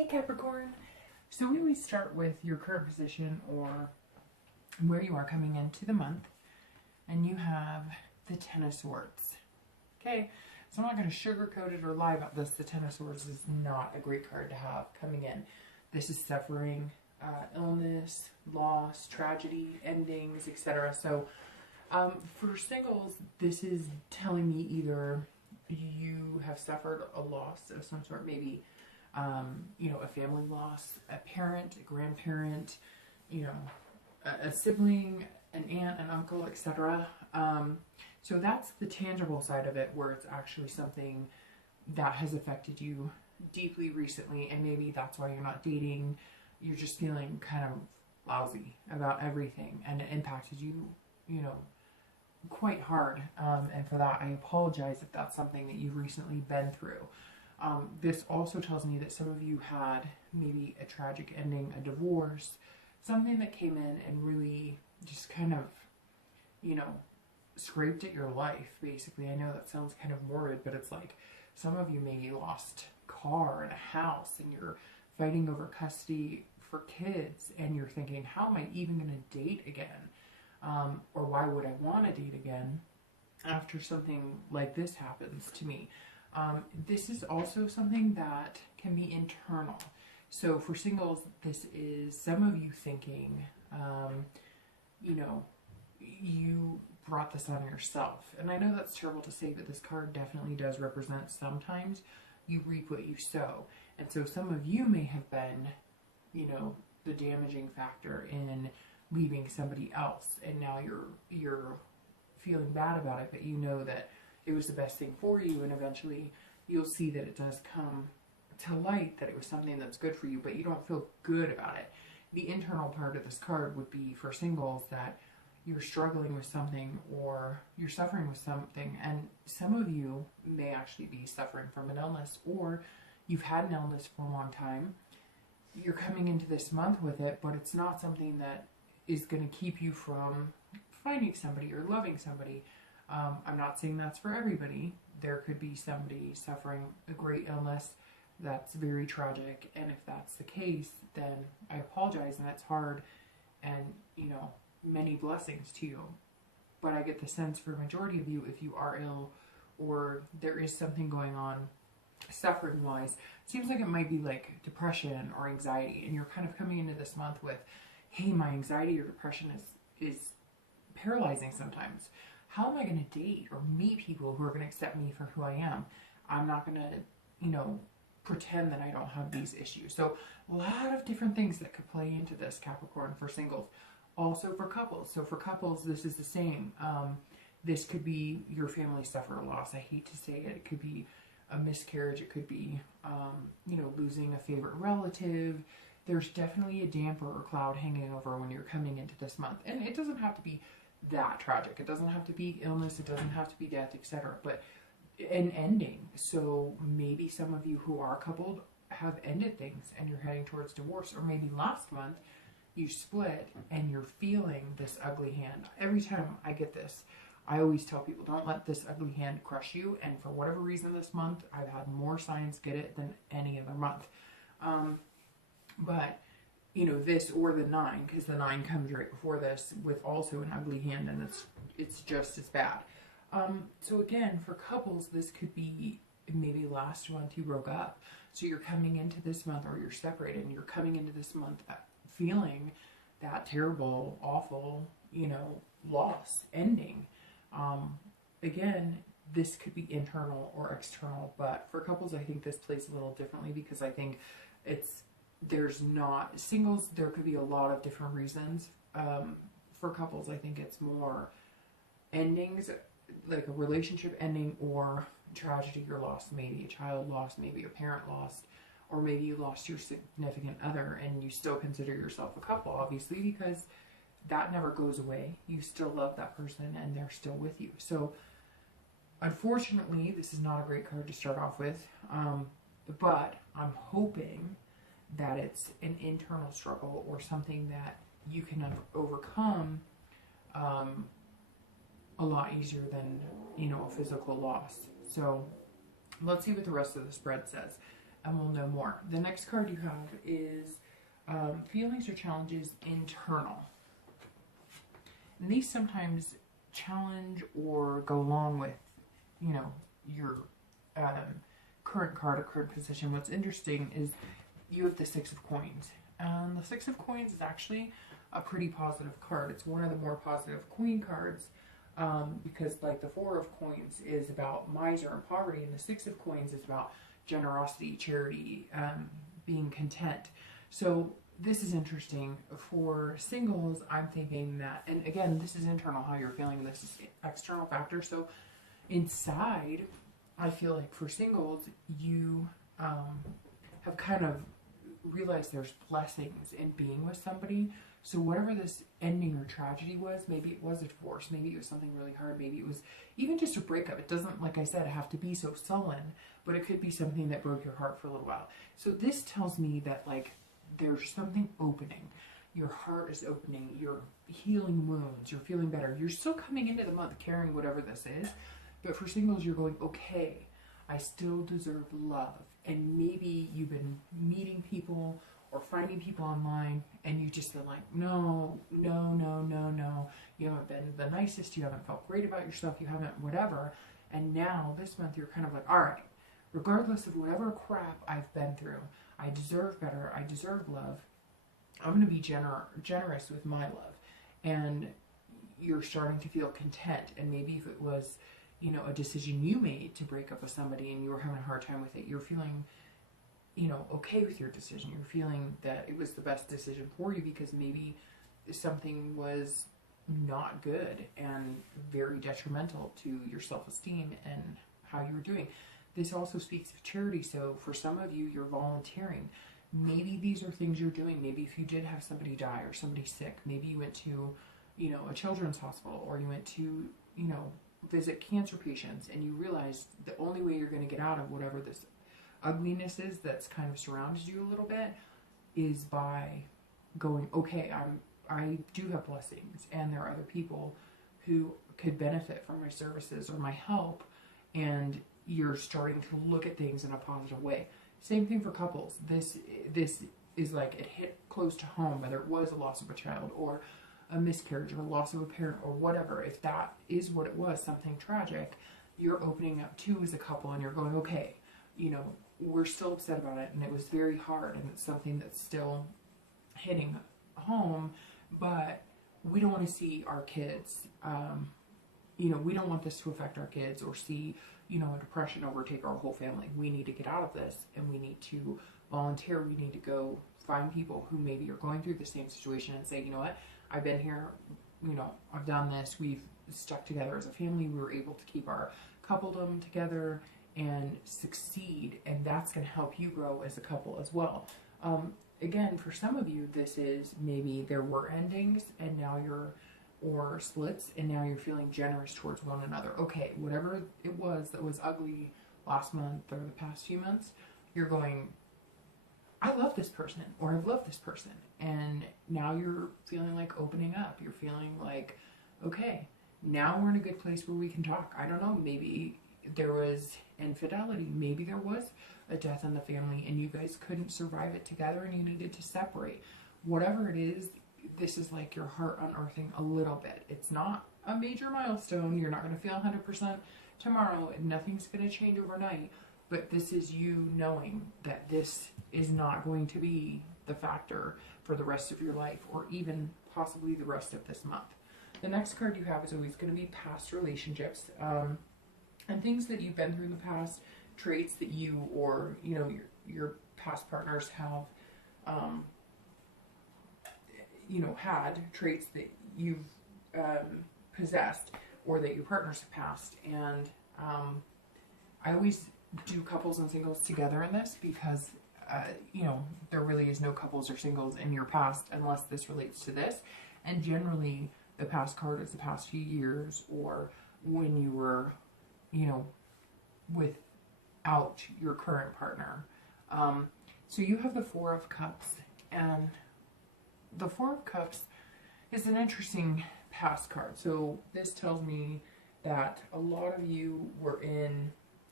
Hey Capricorn. So we always start with your current position or where you are coming into the month, and you have the Ten of Swords. Okay, so I'm not going to sugarcoat it or lie about this. The Ten of Swords is not a great card to have coming in. This is suffering, illness, loss, tragedy, endings, etc. So for singles, this is telling me either you have suffered a loss of some sort, maybe a family loss, a parent, a grandparent, a sibling, an aunt, an uncle, etc. So that's the tangible side of it, where it's actually something that has affected you deeply recently, and maybe that's why you're not dating. You're just feeling kind of lousy about everything, and it impacted you, quite hard. And for that, I apologize if that's something that you've recently been through. This also tells me that some of you had maybe a tragic ending, a divorce, something that came in and really just kind of, scraped at your life, basically. I know that sounds kind of morbid, but it's like some of you maybe lost a car and a house, and you're fighting over custody for kids, and you're thinking, how am I even going to date again? Or why would I want to date again after something like this happens to me? This is also something that can be internal. So for singles, this is some of you thinking, you brought this on yourself. And I know that's terrible to say, but this card definitely does represent sometimes you reap what you sow. And so some of you may have been, the damaging factor in leaving somebody else. And now you're feeling bad about it, but you know that it was the best thing for you, and eventually you'll see that it does come to light that it was something that's good for you, but you don't feel good about it. The internal part of this card would be for singles that you're struggling with something, or you're suffering with something, and some of you may actually be suffering from an illness, or you've had an illness for a long time. You're coming into this month with it, but it's not something that is going to keep you from finding somebody or loving somebody. I'm not saying that's for everybody. There could be somebody suffering a great illness that's very tragic, and if that's the case, then I apologize, and it's hard, and many blessings to you. But I get the sense for a majority of you, if you are ill or there is something going on suffering wise, seems like it might be like depression or anxiety, and you're kind of coming into this month with, hey, my anxiety or depression is paralyzing sometimes. How am I going to date or meet people who are going to accept me for who I am? I'm not going to, pretend that I don't have these issues. So a lot of different things that could play into this, Capricorn, for singles. Also for couples. So for couples, this is the same. This could be your family suffer a loss. I hate to say it. It could be a miscarriage. It could be, losing a favorite relative. There's definitely a damper or cloud hanging over when you're coming into this month. And it doesn't have to be that tragic. It doesn't have to be illness. It doesn't have to be death, etc. But an ending. So maybe some of you who are coupled have ended things and you're heading towards divorce. Or maybe last month you split and you're feeling this ugly hand. Every time I get this, I always tell people, don't let this ugly hand crush you. And for whatever reason this month, I've had more signs get it than any other month. But this or the 9, because the 9 comes right before this with also an ugly hand, and it's just as bad. So again, for couples, this could be maybe last month you broke up. So you're coming into this month, or you're separated, and you're coming into this month feeling that terrible, awful, loss, ending. Again, this could be internal or external, but for couples, I think this plays a little differently, because I think there's not singles. There could be a lot of different reasons. For couples, I think it's more endings, like a relationship ending, or tragedy or loss, maybe a child lost, maybe a parent lost, or maybe you lost your significant other and you still consider yourself a couple, obviously, because that never goes away. You still love that person and they're still with you. So unfortunately, this is not a great card to start off with, but I'm hoping that it's an internal struggle or something that you can overcome a lot easier than, a physical loss. So let's see what the rest of the spread says. and we'll know more. The next card you have is feelings or challenges internal. And these sometimes challenge or go along with, you know, your current card or current position. What's interesting is you have the Six of Coins. And the Six of Coins is actually a pretty positive card. It's one of the more positive Queen cards because like the Four of Coins is about miser and poverty, and the Six of Coins is about generosity, charity, being content. So this is interesting. For singles, I'm thinking that, and again, this is internal, how you're feeling. This is external factor. So inside, I feel like for singles, you have kind of realized there's blessings in being with somebody. So whatever this ending or tragedy was, maybe it was a divorce, maybe it was something really hard, maybe it was even just a breakup. It doesn't, like I said, have to be so sullen, but it could be something that broke your heart for a little while. So this tells me that like there's something opening. Your heart is opening. You're healing wounds. You're feeling better. You're still coming into the month carrying whatever this is. But for singles, you're going, okay, I still deserve love. And maybe you've been meeting people or finding people online and you just been like, no. You haven't been the nicest. You haven't felt great about yourself. You haven't whatever. And now this month you're kind of like, all right, regardless of whatever crap I've been through, I deserve better. I deserve love. I'm going to be generous with my love. And you're starting to feel content. And maybe if it was, you know, a decision you made to break up with somebody and you were having a hard time with it, you're feeling, you know, okay with your decision. You're feeling that it was the best decision for you because maybe something was not good and very detrimental to your self-esteem and how you were doing. This also speaks of charity. So for some of you, you're volunteering. Maybe these are things you're doing. Maybe if you did have somebody die or somebody sick, maybe you went to, you know, a children's hospital, or you went to, you know, visit cancer patients, and you realized the only way you're going to get out of whatever this ugliness is that's kind of surrounded you a little bit is by going, okay, I do have blessings, and there are other people who could benefit from my services or my help, and you're starting to look at things in a positive way. Same thing for couples. This is like it hit close to home, whether it was a loss of a child or a miscarriage or a loss of a parent or whatever. If that is what it was, something tragic, you're opening up to as a couple and you're going, okay, you know, we're still upset about it and it was very hard and it's something that's still hitting home, but we don't want to see our kids, you know, we don't want this to affect our kids or see, you know, a depression overtake our whole family. We need to get out of this and we need to volunteer. We need to go find people who maybe are going through the same situation and say, you know what, I've been here, you know, I've done this, we've stuck together as a family, we were able to keep our coupledom together and succeed, and that's going to help you grow as a couple as well. Again, for some of you, this is maybe there were endings and now you're, or splits, and now you're feeling generous towards one another. Okay, whatever it was that was ugly last month or the past few months, you're going, I love this person, or I've loved this person. And now you're feeling like opening up. You're feeling like, okay, now we're in a good place where we can talk. I don't know, maybe there was infidelity. Maybe there was a death in the family and you guys couldn't survive it together and you needed to separate. Whatever it is, this is like your heart unearthing a little bit. It's not a major milestone. You're not going to feel 100% tomorrow. Nothing's going to change overnight. But this is you knowing that this is not going to be the factor for the rest of your life or even possibly the rest of this month. The next card you have is always going to be past relationships and things that you've been through in the past, traits that you or, you know, your past partners have, you know, had traits that you've possessed or that your partners have passed. And I always do couples and singles together in this because, you know, there really is no couples or singles in your past unless this relates to this. And generally, the past card is the past few years or when you were, you know, without your current partner. So you have the Four of Cups, and the Four of Cups is an interesting past card. So this tells me that a lot of you were in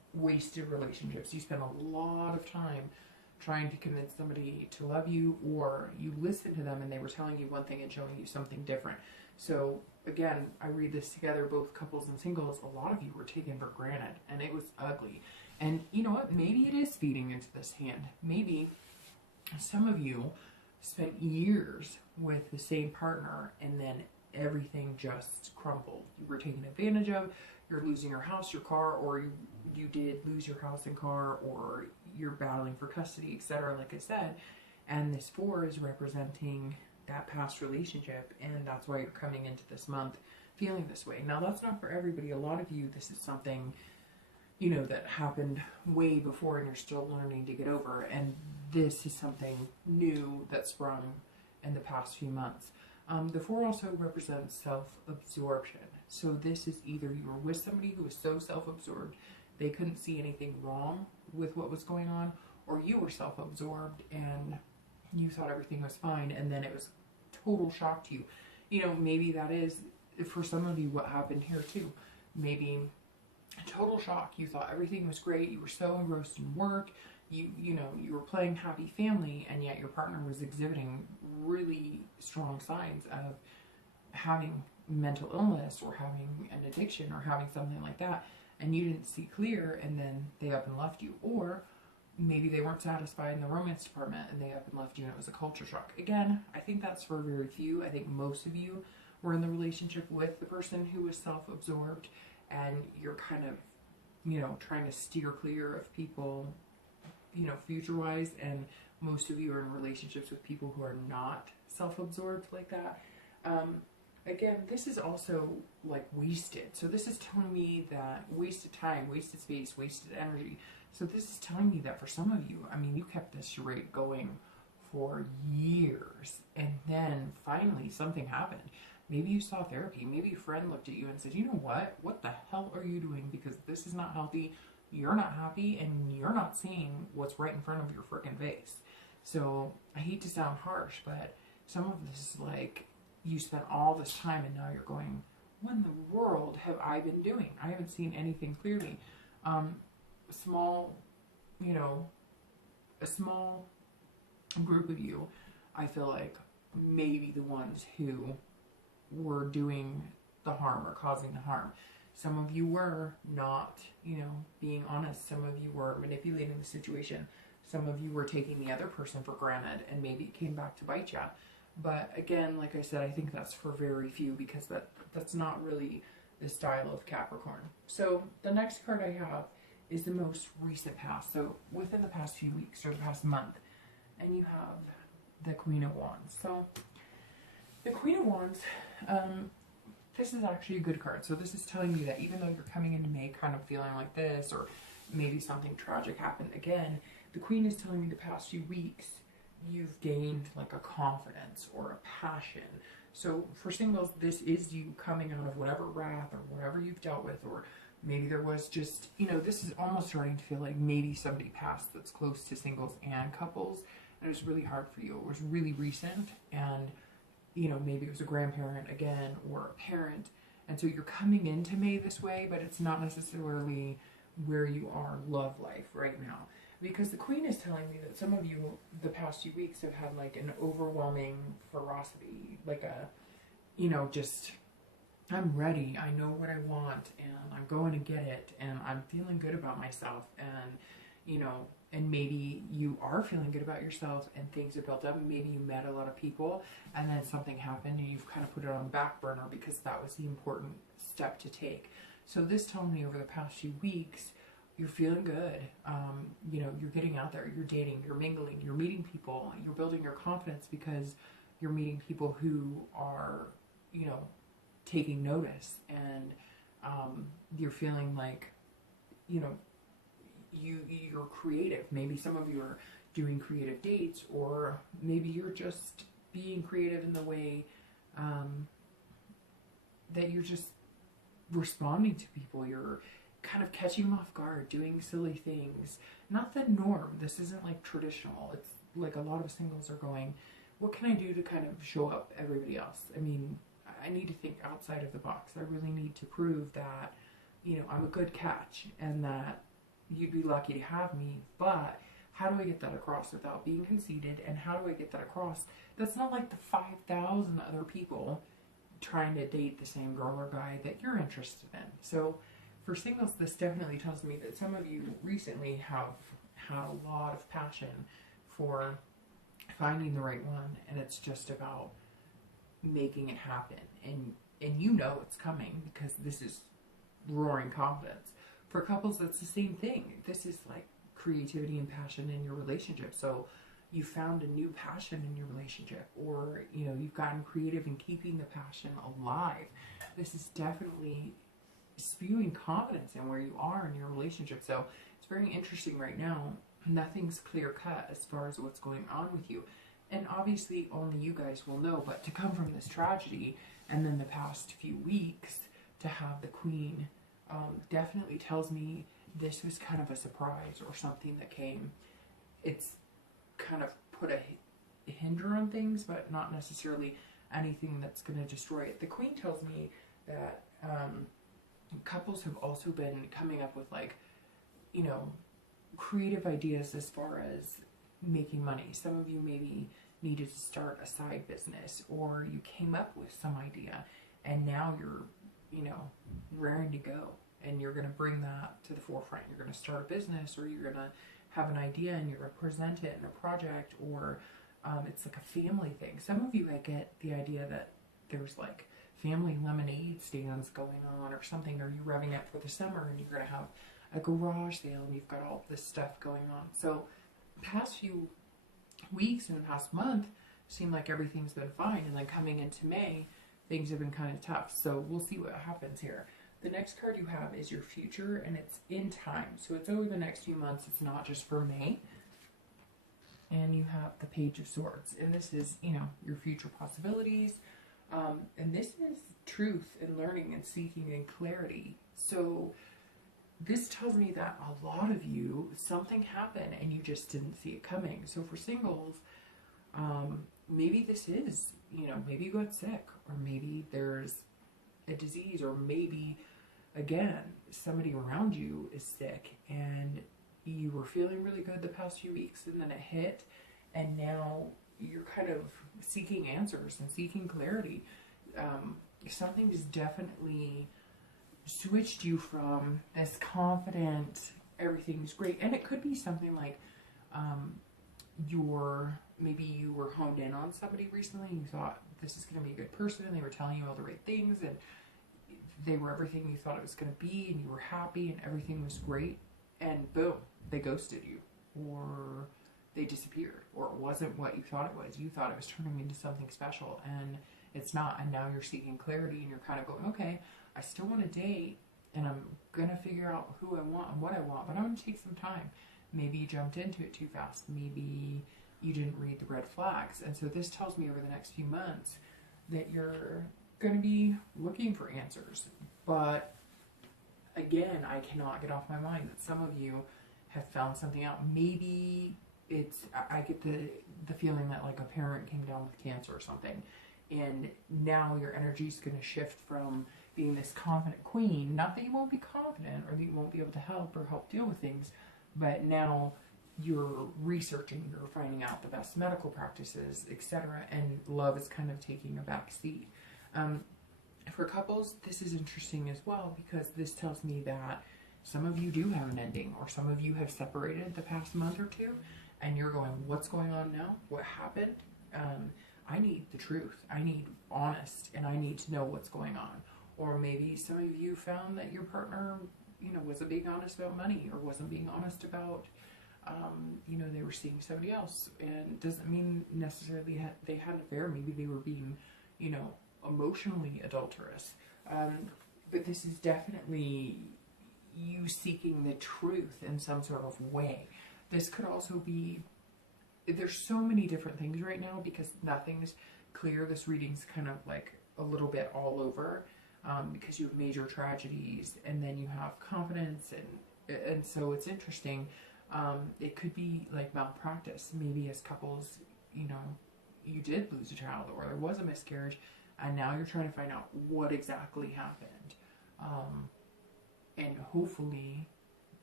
wasted relationships. You spend a lot of time trying to convince somebody to love you, or you listen to them and they were telling you one thing and showing you something different. So again, I read this together, both couples and singles. A lot of you were taken for granted, and it was ugly. And you know what? Maybe it is feeding into this hand. Maybe some of you spent years with the same partner and then everything just crumbled. You were taken advantage of, you're losing your house, your car, or you did lose your house and car, or you're battling for custody, etc. like I said. And this 4 is representing that past relationship, and that's why you're coming into this month feeling this way. Now, that's not for everybody. A lot of you, this is something, you know, that happened way before and you're still learning to get over, and this is something new that sprung in the past few months. The 4 also represents self-absorption. So this is either you were with somebody who was so self-absorbed they couldn't see anything wrong with what was going on, or you were self-absorbed and you thought everything was fine, and then it was total shock to you. You know, maybe that is, for some of you, what happened here too. Maybe total shock. You thought everything was great. You were so engrossed in work. You know, you were playing happy family, and yet your partner was exhibiting really strong signs of having mental illness or having an addiction or having something like that, and you didn't see clear, and then they up and left you. Or maybe they weren't satisfied in the romance department and they up and left you, and it was a culture shock. Again, I think that's for very few. I think most of you were in the relationship with the person who was self-absorbed, and you're kind of, you know, trying to steer clear of people, you know, future-wise, and most of you are in relationships with people who are not self-absorbed like that. Again, this is also like wasted. So this is telling me that wasted time, wasted space, wasted energy. So this is telling me that for some of you, I mean, you kept this charade going for years, and then finally something happened. Maybe you saw therapy. Maybe a friend looked at you and said, you know what the hell are you doing? Because this is not healthy. You're not happy, and you're not seeing what's right in front of your freaking face. So I hate to sound harsh, but some of this is like, you spent all this time and now you're going, what in the world have I been doing? I haven't seen anything clearly. You know, a small group of you, I feel like, maybe the ones who were doing the harm or causing the harm. Some of you were not, you know, being honest. Some of you were manipulating the situation. Some of you were taking the other person for granted, and maybe it came back to bite you. But again, like I said, I think that's for very few, because that's not really the style of Capricorn. So the next card I have is the most recent past. So within the past few weeks or the past month. And you have the Queen of Wands. So the Queen of Wands, this is actually a good card. So this is telling you that even though you're coming into May kind of feeling like this, or maybe something tragic happened again, the Queen is telling me the past few weeks you've gained like a confidence or a passion. So for singles, this is you coming out of whatever wrath or whatever you've dealt with, or maybe there was just, you know, this is almost starting to feel like maybe somebody passed that's close to singles and couples, and it was really hard for you. It was really recent, and, you know, maybe it was a grandparent again or a parent, and so you're coming into May this way, but it's not necessarily where you are love life right now. Because the Queen is telling me that some of you, the past few weeks, have had like an overwhelming ferocity, like a, you know, just, I'm ready, I know what I want, and I'm going to get it, and I'm feeling good about myself, and, you know, and maybe you are feeling good about yourself, and things have built up, and maybe you met a lot of people, and then something happened, and you've kind of put it on the back burner because that was the important step to take. So this told me over the past few weeks, you're feeling good, you know, you're getting out there, you're dating, you're mingling, you're meeting people, you're building your confidence because you're meeting people who are, you know, taking notice, and you're feeling like, you know, you're creative. Maybe some of you are doing creative dates, or maybe you're just being creative in the way that you're just responding to people. You're kind of catching them off guard, doing silly things. Not the norm. This isn't like traditional. It's like a lot of singles are going, what can I do to kind of show up everybody else? I mean, I need to think outside of the box. I really need to prove that, you know, I'm a good catch, and that, you'd be lucky to have me, but how do I get that across without being conceited? And how do I get that across? That's not like the 5,000 other people trying to date the same girl or guy that you're interested in. So for singles, this definitely tells me that some of you recently have had a lot of passion for finding the right one, and it's just about making it happen. And you know it's coming because this is roaring confidence. For couples, that's the same thing. This is like creativity and passion in your relationship. So you found a new passion in your relationship, or you know, you've gotten creative in keeping the passion alive. This is definitely spewing confidence in where you are in your relationship. So it's very interesting right now. Nothing's clear cut as far as what's going on with you. And obviously only you guys will know, but to come from this tragedy and then the past few weeks to have the Queen definitely tells me this was kind of a surprise or something that came. It's kind of put a hinder on things, but not necessarily anything that's going to destroy it. The Queen tells me that couples have also been coming up with, like, you know, creative ideas as far as making money. Some of you maybe needed to start a side business, or you came up with some idea and now you're, you know, raring to go, and you're going to bring that to the forefront. You're going to start a business, or you're going to have an idea and you're going to present it in a project, or it's like a family thing. Some of you, I get the idea that there's like family lemonade stands going on or something, or you're revving up for the summer and you're going to have a garage sale and you've got all this stuff going on. So past few weeks and the past month seem like everything's been fine, and then coming into May, things have been kind of tough. So we'll see what happens here. The next card you have is your future, and it's in time. So it's over the next few months. It's not just for May. And you have the Page of Swords. And this is, you know, your future possibilities. And this is truth and learning and seeking and clarity. So this tells me that a lot of you, something happened and you just didn't see it coming. So for singles, maybe this is, you know, maybe you got sick, or maybe there's a disease, or maybe, again, somebody around you is sick and you were feeling really good the past few weeks and then it hit, and now you're kind of seeking answers and seeking clarity. Something's definitely switched you from this confident, everything's great, and it could be something like maybe you were honed in on somebody recently and you thought this is going to be a good person, and they were telling you all the right things and they were everything you thought it was going to be, and you were happy and everything was great, and boom, they ghosted you, or they disappeared, or it wasn't what you thought it was. You thought it was turning into something special, and it's not. And now you're seeking clarity, and you're kind of going, okay, I still want to date, and I'm going to figure out who I want and what I want, but I'm going to take some time. Maybe you jumped into it too fast. Maybe you didn't read the red flags. And so this tells me over the next few months that you're going to be looking for answers. But again, I cannot get off my mind that some of you have found something out. Maybe it's, I get the feeling that like a parent came down with cancer or something, and now your energy is going to shift from being this confident queen. Not that you won't be confident or that you won't be able to help or help deal with things, but now you're researching, you're finding out the best medical practices, etc., and love is kind of taking a back seat. For couples, this is interesting as well, because this tells me that some of you do have an ending, or some of you have separated the past month or two, and you're going, what's going on now? What happened? I need the truth. I need honest, and I need to know what's going on. Or maybe some of you found that your partner, you know, wasn't being honest about money, or wasn't being honest about, you know, they were seeing somebody else. And it doesn't mean necessarily they had an affair. Maybe they were being, you know, emotionally adulterous. But this is definitely you seeking the truth in some sort of way. This could also be, there's so many different things right now because nothing's clear. This reading's kind of like a little bit all over, because you have major tragedies and then you have confidence, and so it's interesting. It could be like malpractice. Maybe as couples, you know, you did lose a child, or there was a miscarriage, and now you're trying to find out what exactly happened. And hopefully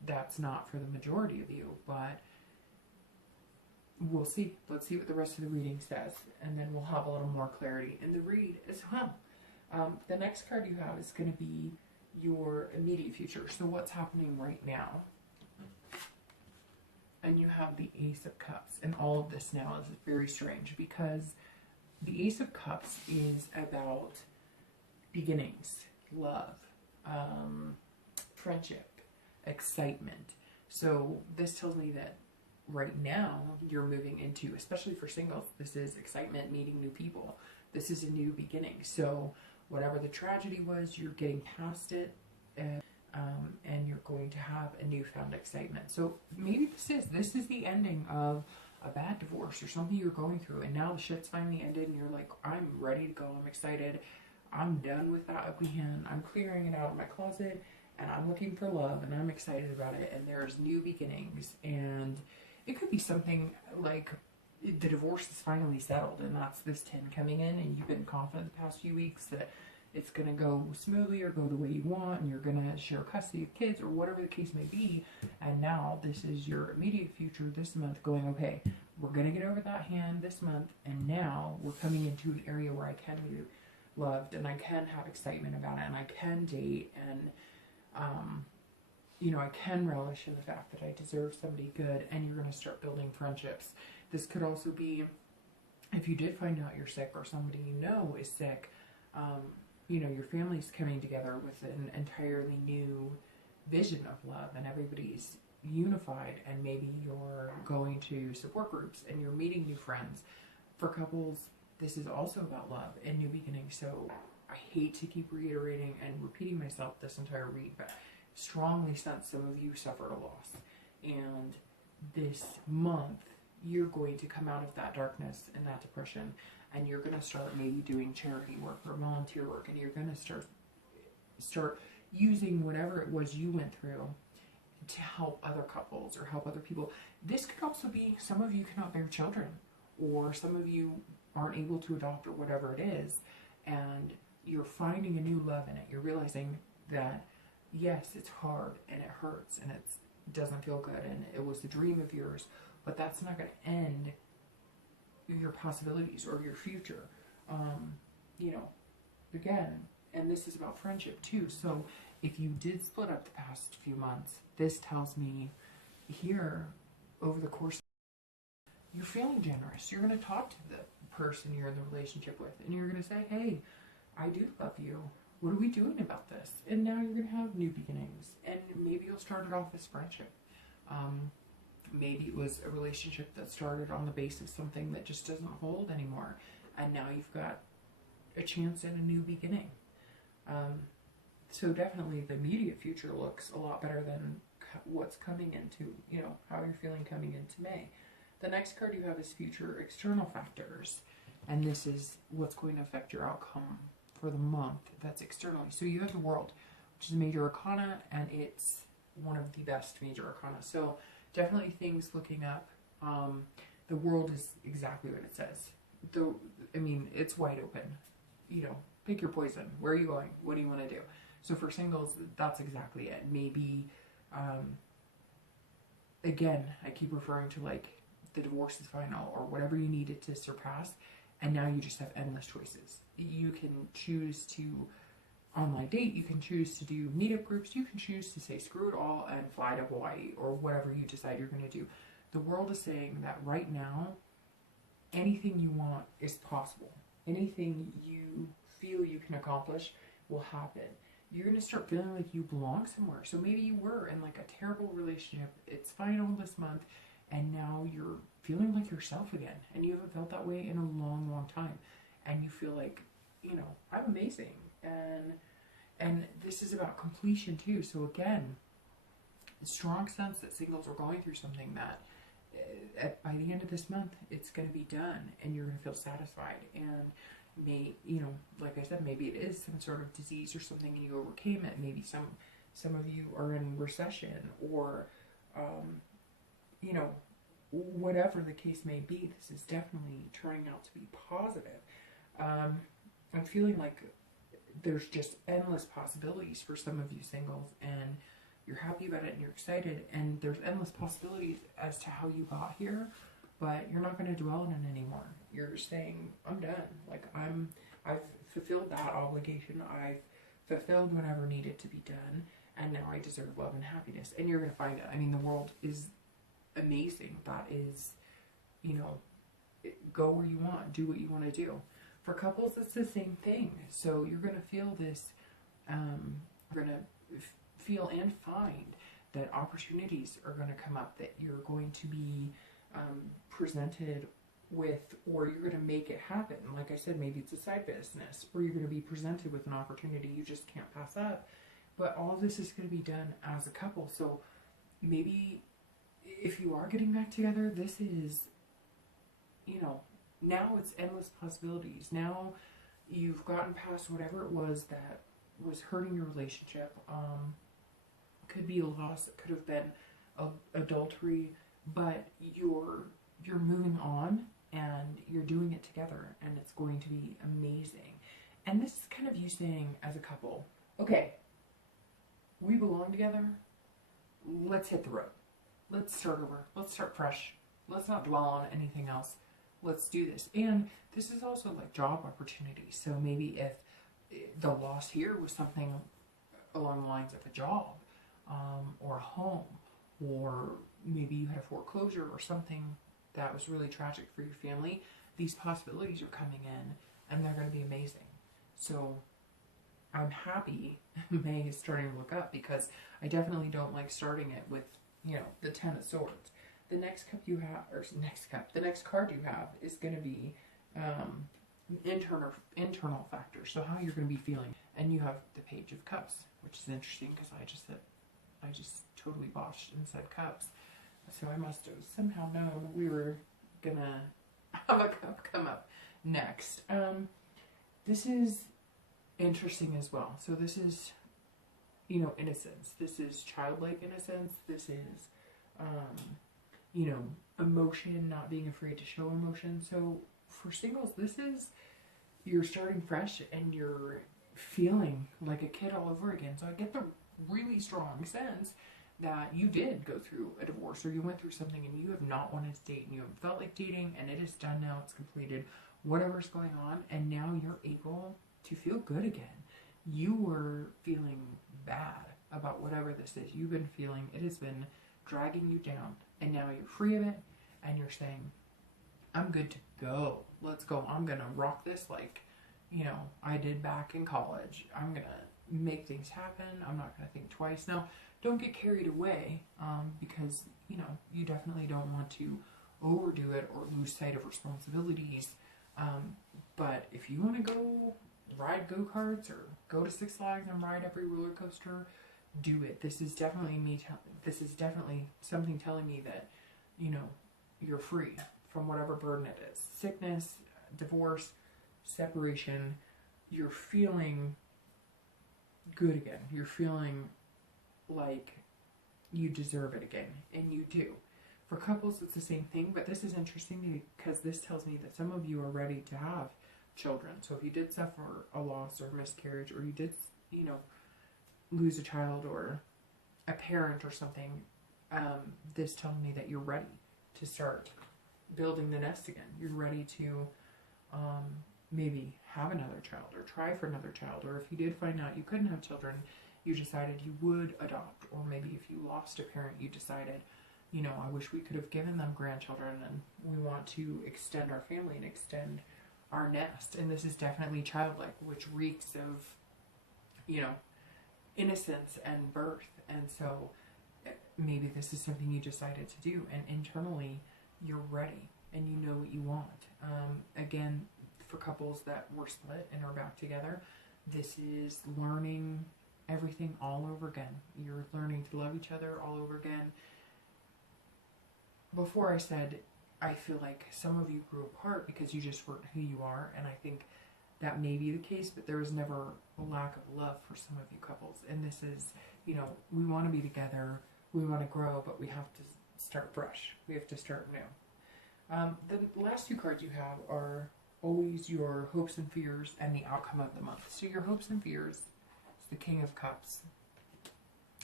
that's not for the majority of you, but we'll see. Let's see what the rest of the reading says, and then we'll have a little more clarity in the read as well. The next card you have is going to be your immediate future. So what's happening right now? And you have the Ace of Cups. And all of this now is very strange because the Ace of Cups is about beginnings, love, friendship, excitement. So this tells me that right now you're moving into, especially for singles, this is excitement, meeting new people. This is a new beginning. So whatever the tragedy was, you're getting past it, and you're going to have a newfound excitement. So maybe this is the ending of a bad divorce or something you're going through, and now the shit's finally ended and you're like, I'm ready to go, I'm excited, I'm done with that ugly hand, I'm clearing it out of my closet, and I'm looking for love, and I'm excited about it, and there's new beginnings. And it could be something like the divorce is finally settled, and that's this 10 coming in, and you've been confident the past few weeks that it's going to go smoothly or go the way you want, and you're going to share custody of kids or whatever the case may be. And now this is your immediate future this month going, okay, we're going to get over that hand this month, and now we're coming into an area where I can be loved, and I can have excitement about it, and I can date, and you know, I can relish in the fact that I deserve somebody good, and you're going to start building friendships. This could also be if you did find out you're sick or somebody you know is sick. You know, your family's coming together with an entirely new vision of love, and everybody's unified, and maybe you're going to support groups and you're meeting new friends. For couples, this is also about love and new beginnings. So I hate to keep reiterating and repeating myself this entire read, but strongly sense some of you suffered a loss, and this month you're going to come out of that darkness and that depression, and you're going to start maybe doing charity work or volunteer work, and you're going to start using whatever it was you went through to help other couples or help other people. This could also be some of you cannot bear children, or some of you aren't able to adopt, or whatever it is, and you're finding a new love in it. You're realizing that yes, it's hard and it hurts and it doesn't feel good, and it was a dream of yours, but that's not going to end your possibilities or your future. You know, again, and this is about friendship too. So if you did split up the past few months, this tells me here over the course, you're feeling generous. You're going to talk to the person you're in the relationship with, and you're going to say, hey, I do love you. What are we doing about this? And now you're going to have new beginnings, and maybe you'll start it off as friendship. Maybe it was a relationship that started on the base of something that just doesn't hold anymore, and now you've got a chance at a new beginning. So definitely the immediate future looks a lot better than what's coming into, you know, how you're feeling coming into May. The next card you have is future external factors, and this is what's going to affect your outcome for the month. That's externally. So you have the World, which is a major arcana, and it's one of the best major arcana. So definitely things looking up. The World is exactly what it says. I mean, it's wide open. You know, pick your poison. Where are you going? What do you want to do? So for singles, that's exactly it. Maybe, again, I keep referring to like the divorce is final or whatever you needed to surpass, and now you just have endless choices. You can choose to online date, you can choose to do meetup groups, you can choose to say screw it all and fly to Hawaii or whatever you decide you're going to do. The World is saying that right now, anything you want is possible. Anything you feel you can accomplish will happen. You're going to start feeling like you belong somewhere. So maybe you were in like a terrible relationship, it's final this month, and now you're feeling like yourself again, and you haven't felt that way in a long, long time, and you feel like, you know, I'm amazing, and this is about completion too. So again, a strong sense that singles are going through something that by the end of this month it's going to be done, and you're going to feel satisfied. And you know, like I said, maybe it is some sort of disease or something and you overcame it. Maybe some of you are in recession, or you know, whatever the case may be, this is definitely turning out to be positive. I'm feeling like there's just endless possibilities for some of you singles, and you're happy about it and you're excited, and there's endless possibilities as to how you got here, but you're not going to dwell on it anymore. You're saying, I'm done. Like, I've fulfilled that obligation. I've fulfilled whatever needed to be done, and now I deserve love and happiness. And you're going to find it. I mean, the world is amazing. That is, you know, go where you want, do what you want to do. For couples, it's the same thing. So you're going to feel this, you're going to feel and find that opportunities are going to come up, that you're going to be presented with, or you're going to make it happen. Like I said, maybe it's a side business, or you're going to be presented with an opportunity you just can't pass up. But all of this is going to be done as a couple. So maybe if you are getting back together, this is, you know, now it's endless possibilities. Now you've gotten past whatever it was that was hurting your relationship. Could be a loss, it could have been adultery, but you're moving on and you're doing it together, and it's going to be amazing. And this is kind of you saying as a couple, okay, we belong together, let's hit the road. Let's start over. Let's start fresh. Let's not dwell on anything else. Let's do this. And this is also like job opportunities. So maybe if the loss here was something along the lines of a job, or a home, or maybe you had a foreclosure or something that was really tragic for your family, these possibilities are coming in and they're going to be amazing. So I'm happy May is starting to look up, because I definitely don't like starting it with, you know, the Ten of Swords. The next cup you have, or the next card you have is going to be internal factors. So how you're going to be feeling. And you have the Page of Cups, which is interesting because I just totally botched and said cups. So I must have somehow known we were going to have a cup come up next. This is interesting as well. So this is, you know, innocence. This is childlike innocence. This is, you know, emotion, not being afraid to show emotion. So for singles, this is, you're starting fresh and you're feeling like a kid all over again. So I get the really strong sense that you did go through a divorce, or you went through something and you have not wanted to date, and you haven't felt like dating, and it is done now, it's completed, whatever's going on, and now you're able to feel good again. You were feeling bad about whatever this is. You've been feeling, it has been dragging you down, and now you're free of it, and you're saying, I'm good to go. Let's go. I'm going to rock this like, you know, I did back in college. I'm going to make things happen. I'm not going to think twice. Now, don't get carried away, because, you know, you definitely don't want to overdo it or lose sight of responsibilities. But if you want to go ride go-karts or go to Six Flags and ride every roller coaster, do it. This is definitely this is definitely something telling me that, you know, you're free from whatever burden it is. Sickness, divorce, separation. You're feeling good again. You're feeling like you deserve it again, and you do. For couples, it's the same thing, but this is interesting because this tells me that some of you are ready to have children. So if you did suffer a loss or miscarriage, or you did, you know, lose a child or a parent or something, this tells me that you're ready to start building the nest again. You're ready to maybe have another child, or try for another child, or if you did find out you couldn't have children, you decided you would adopt, or maybe if you lost a parent, you decided, you know, I wish we could have given them grandchildren, and we want to extend our family and extend our nest. And this is definitely childlike, which reeks of, you know, innocence and birth. And so maybe this is something you decided to do, and internally you're ready and you know what you want. Again, for couples that were split and are back together, this is learning everything all over again. You're learning to love each other all over again. Before I said, I feel like some of you grew apart because you just weren't who you are, and I think that may be the case, but there was never a lack of love for some of you couples. And this is, you know, we want to be together, we want to grow, but we have to start fresh. We have to start new. The last two cards you have are always your hopes and fears and the outcome of the month. So your hopes and fears is the King of Cups.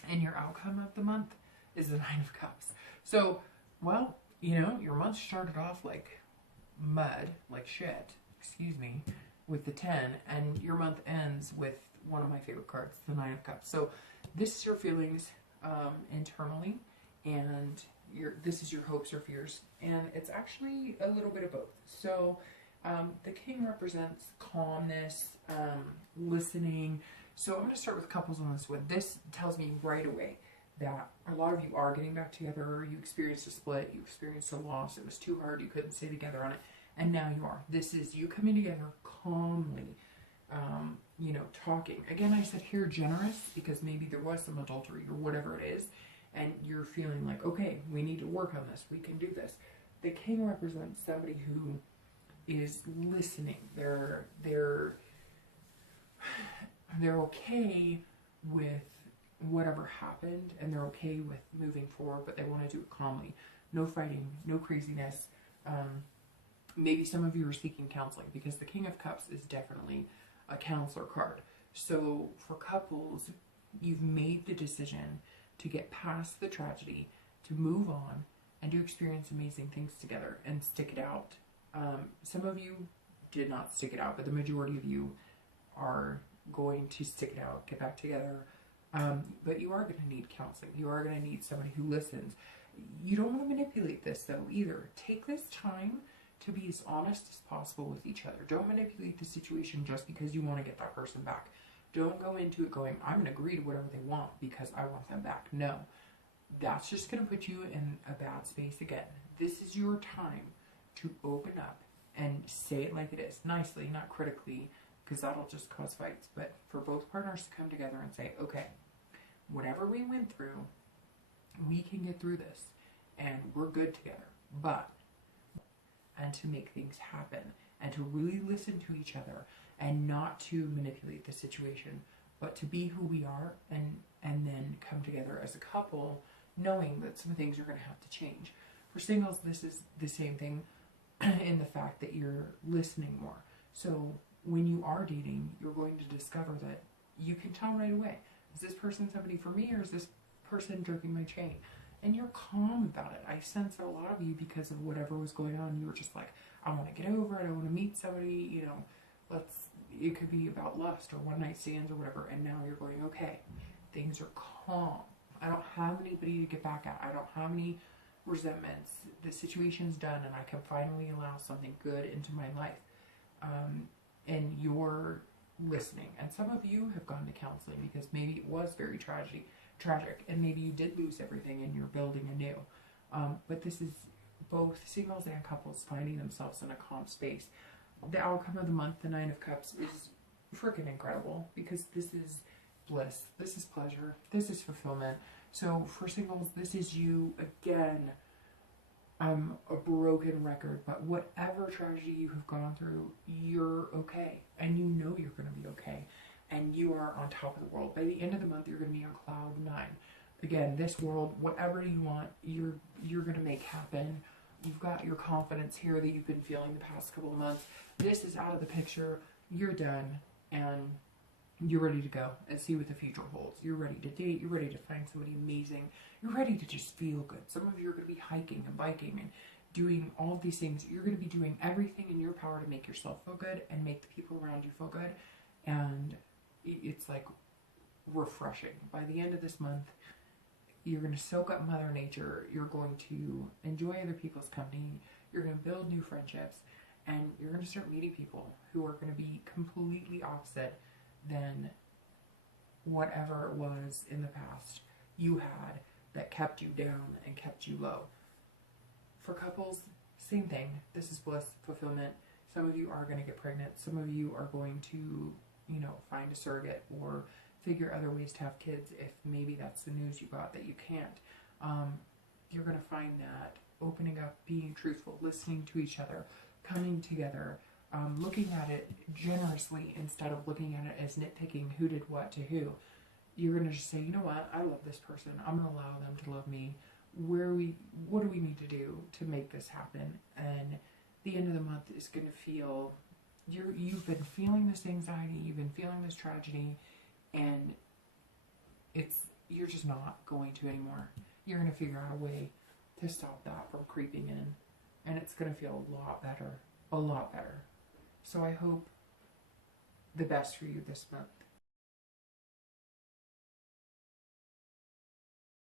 And your outcome of the month is the Nine of Cups. So, well, you know, your month started off like mud, like shit, excuse me, with the 10, and your month ends with one of my favorite cards, the Nine of Cups. So this is your feelings internally, and this is your hopes or fears, and it's actually a little bit of both. So the King represents calmness, listening. So I'm going to start with couples on this one. This tells me right away that a lot of you are getting back together. You experienced a split, you experienced a loss, it was too hard, you couldn't stay together on it, and now you are. This is you coming together calmly, you know, talking. Again, I said here generous because maybe there was some adultery or whatever it is, and you're feeling like, okay, we need to work on this, we can do this. The King represents somebody who is listening. They're okay with whatever happened, and they're okay with moving forward, but they want to do it calmly. No fighting, no craziness. Maybe some of you are seeking counseling, because the King of Cups is definitely a counselor card. So for couples, you've made the decision to get past the tragedy, to move on, and to experience amazing things together and stick it out. Some of you did not stick it out, but the majority of you are going to stick it out, get back together. But you are going to need counseling. You are going to need somebody who listens. You don't want to manipulate this, though, either. Take this time to be as honest as possible with each other. Don't manipulate the situation just because you want to get that person back. Don't go into it going, I'm going to agree to whatever they want because I want them back. No. That's just going to put you in a bad space again. This is your time to open up and say it like it is. Nicely, not critically, because that'll just cause fights. But for both partners to come together and say, okay, whatever we went through, we can get through this, and we're good together. But, and to make things happen, and to really listen to each other, and not to manipulate the situation, but to be who we are, and then come together as a couple, knowing that some things are going to have to change. For singles, this is the same thing in the fact that you're listening more. So when you are dating, you're going to discover that you can tell right away, is this person somebody for me, or is this person jerking my chain? And you're calm about it. I sense a lot of you, because of whatever was going on, you were just like, I want to get over it, I want to meet somebody, you know, it could be about lust or one night stands or whatever, and now you're going, okay, things are calm. I don't have anybody to get back at. I don't have any resentments. The situation's done, and I can finally allow something good into my life. And you're listening. And some of you have gone to counseling because maybe it was very tragic, and maybe you did lose everything and you're building anew. But this is both singles and couples finding themselves in a calm space. The outcome of the month, the Nine of Cups, is freaking incredible, because this is bliss, this is pleasure, this is fulfillment. So for singles, this is you again. I'm a broken record, but whatever tragedy you have gone through, you're okay, and you know you're going to be okay, and you are on top of the world. By the end of the month, you're going to be on cloud 9. Again, this world, whatever you want, you're going to make happen. You've got your confidence here that you've been feeling the past couple of months. This is out of the picture. You're done, and you're ready to go and see what the future holds. You're ready to date. You're ready to find somebody amazing. You're ready to just feel good. Some of you are going to be hiking and biking and doing all of these things. You're going to be doing everything in your power to make yourself feel good and make the people around you feel good. And it's like refreshing. By the end of this month, you're going to soak up Mother Nature. You're going to enjoy other people's company. You're going to build new friendships. And you're going to start meeting people who are going to be completely opposite than whatever it was in the past you had that kept you down and kept you low. For couples, same thing. This is bliss, fulfillment. Some of you are going to get pregnant. Some of you are going to, you know, find a surrogate or figure other ways to have kids if maybe that's the news you got that you can't. You're going to find that opening up, being truthful, listening to each other, coming together, looking at it generously instead of looking at it as nitpicking who did what to who. You're going to just say, you know what, I love this person. I'm going to allow them to love me. What do we need to do to make this happen? And the end of the month is going to feel, you've been feeling this anxiety, you've been feeling this tragedy, and you're just not going to anymore. You're going to figure out a way to stop that from creeping in. And it's going to feel a lot better. A lot better. So I hope the best for you this month.